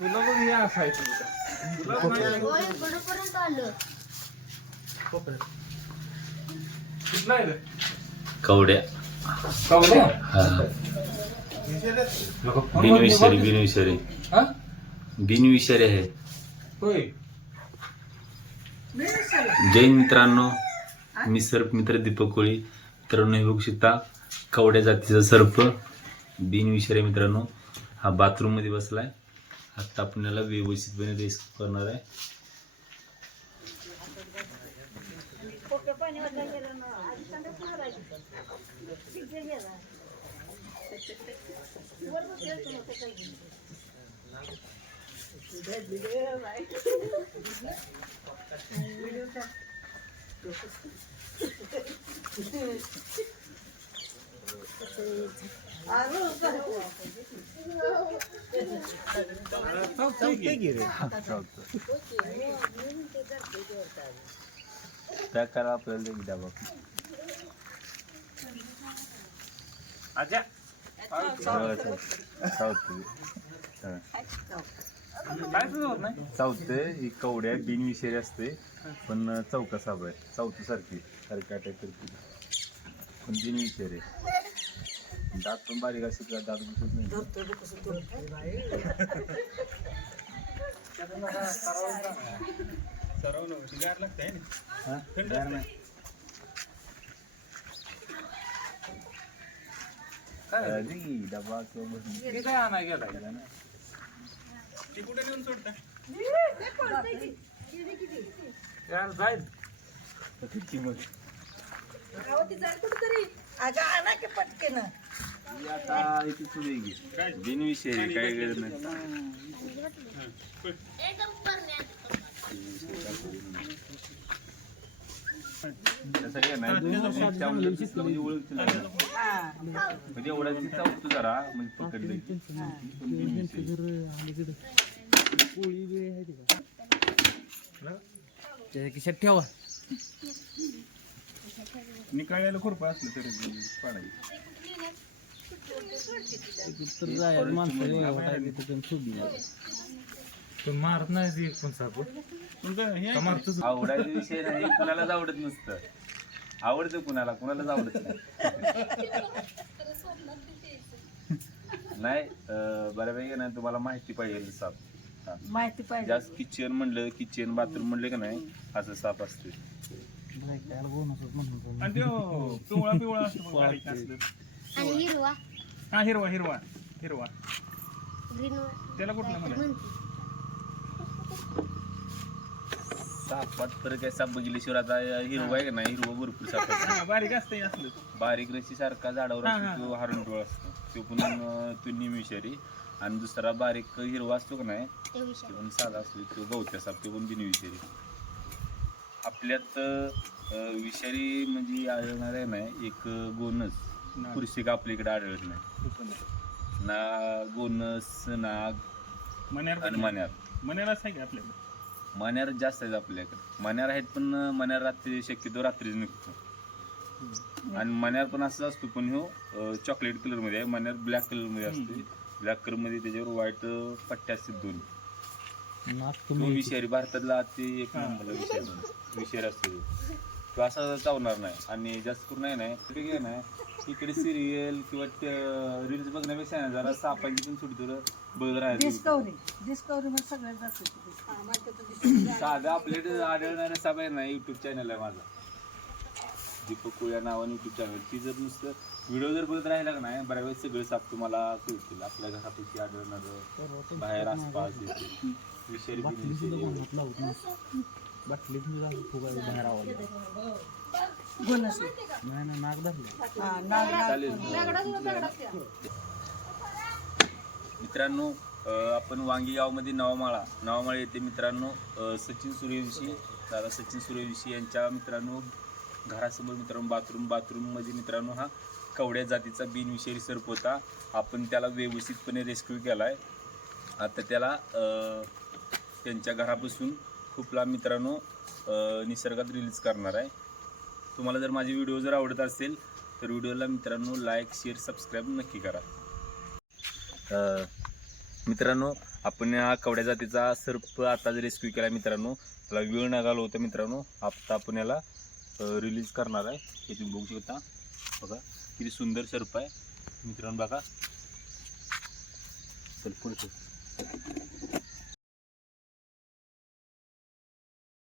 तुला बघ हे असायचं तुला तुला माहिती होय इकडपर्यंत आलं. कुठला आहे रे? कवड्या. कवड्या? हा. नको, फोन बिनविषारी बिनविषारी. हा? बिनविषारी आहे. होय. जैन मित्रांनो मी सर्प मित्र दीपक कोळी. मित्रांनो हे बघू शकता कवड्या जातीचा सर्प. बिनविषारी मित्रांनो. हा बाथरूममध्ये बसलाय. आता आपल्याला व्यवस्थितपणे रेस्क्यू करणार आहे. त्या करा आपल्याला एकदा बघ आजा. काय ही कवड्या बिनविषारी असते पण चौका साब आहे. चौथी सारखी सारखी अटॅक करते. पण बिनविषारी आहे. दात पण बारीक असते तुला दात दिसत नाही सराव नव्हती गार लागते है ना? हा? गार नाही. काय अरे, डबा किंवा काय आणाय गेलाय ती कुठे नेऊन सोडता यार जाईल तर किती मग ही आता इथे काय गरज नाही. म्हणजे. म्हणजे ती जरा म्हणजे पकडलं बिनविषारी. खिशात ठेवा. निकाळायला खुरपा असलं तरी पाडायची. तर जायला माणसं एवढं मारत नाही ती एक पण साप का मारतोच आवडायचा विषय नाही कुणालाच आवडत नसतं. आवडतं कुणाला कुणालाच आवडत नाही. नाही बऱ्यापैकी नाही तुम्हाला माहिती पाहिजे साप. माहिती पाहिजे. जास्त किचन म्हणलं किचन बाथरूम म्हणलं का नाही असं साप असते बायकाला बोनसच म्हणून आणि तो पिवळा पिवळा असतो. आणि हिरवा. हा हिरवा हिरवा हिरवा. ग्रीन त्याला कुठला म्हणायचं? सापात तर काय साप बघितल्याशिवाय आता हिरवा आहे का नाही? हिरवा भरपूर साप असतो हा, बारीक असते असलं बारीक रशी सारखा झाडावर हा, असतो. तो हरण डोळ असतो. तो पण अं, तो निमिषारी आणि दुसरा बारीक हिरवा असतो का नाही? ते विषय तो पण साधा असतो तो गवत्या साप तो पण बिनविषारी आपल्यात अं, विषारी म्हणजे आढळणार आहे नाही एक गोनस. नाग. पुरुषिक आपल्या इकडे आढळत नाही? ना गोनस नाग मण्यार आणि मण्यार. मण्यारच आहे का आपल्याकडे? मण्यार जास्त आहेत आपल्याकडे. मण्यार आहेत पण मण्यार रात्री शक्यतो रात्रीच निघतो. आणि मण्यार पण असं असतो पण ह्यो चॉकलेट कलरमध्ये आहे. मण्यार ब्लॅक कलरमध्ये असते. ब्लॅक कलरमध्ये त्याच्यावर व्हाईट पट्ट्या असतात दोन तो तुम्ही विषारी भारतातला ते एक हा. नंबरला विषारी विषारी असतो तो. तो असा चावणार नाही. आणि जास्त करून नाही नाही. ते काय नाही इकडे सिरियल किंवा रील्स बघण्यापेक्षा ना जरा सापांची पण थोडी थोडं बघत राहायचं डिस्कवरी डिस्कवरी मध्ये सगळं जातं साधा आपल्याकडे आढळणारा साप आहे ना युट्यूब चॅनल आहे माझा. दीपक कोळ या नावाने युट्यूब चॅनल ती जर नुसतं व्हिडिओ जर बघत राहिला का नाही बऱ्याच वेळेस सगळे साप तुम्हाला कळतील. आपल्या घरापाशी आढळणार बाहेर आसपास येते. विषारी बिनविषारी. बाटलीत मी फुगायला बाहेर गुणस नाही. ना नाक धरलं. हा नाग मित्रांनो अं, आपण वांगी गावमध्ये नवामाळा नवामाळा येथे मित्रांनो अं, सचिन सूर्यवंशी दादा सचिन सूर्यवंशी यांच्या मित्रांनो घरासमोर मित्रांनो बाथरूम बाथरूममध्ये मित्रांनो हा कवड्या जातीचा बिनविषारी सर्प होता. आपण त्याला व्यवस्थितपणे रेस्क्यू केला आहे आता त्याला अं, त्यांच्या घरापासून खूप लांब मित्रांनो निसर्गात रिलीज करणार आहे. तुम्हाला जर माझे व्हिडिओ जर आवडत असेल तर व्हिडिओला मित्रांनो लाईक शेअर सबस्क्राईब नक्की करा. मित्रांनो आपण या कवड्या जातीचा सर्प आता रेस्क्यू केला मित्रांनो त्याला वेळ नागालो होतं मित्रांनो आता आपण याला रिलीज करणार आहे. हे तुम्ही बघू शकता. बघा किती सुंदर सर्प आहे. मित्रांनो बघा. चल पुढे चल.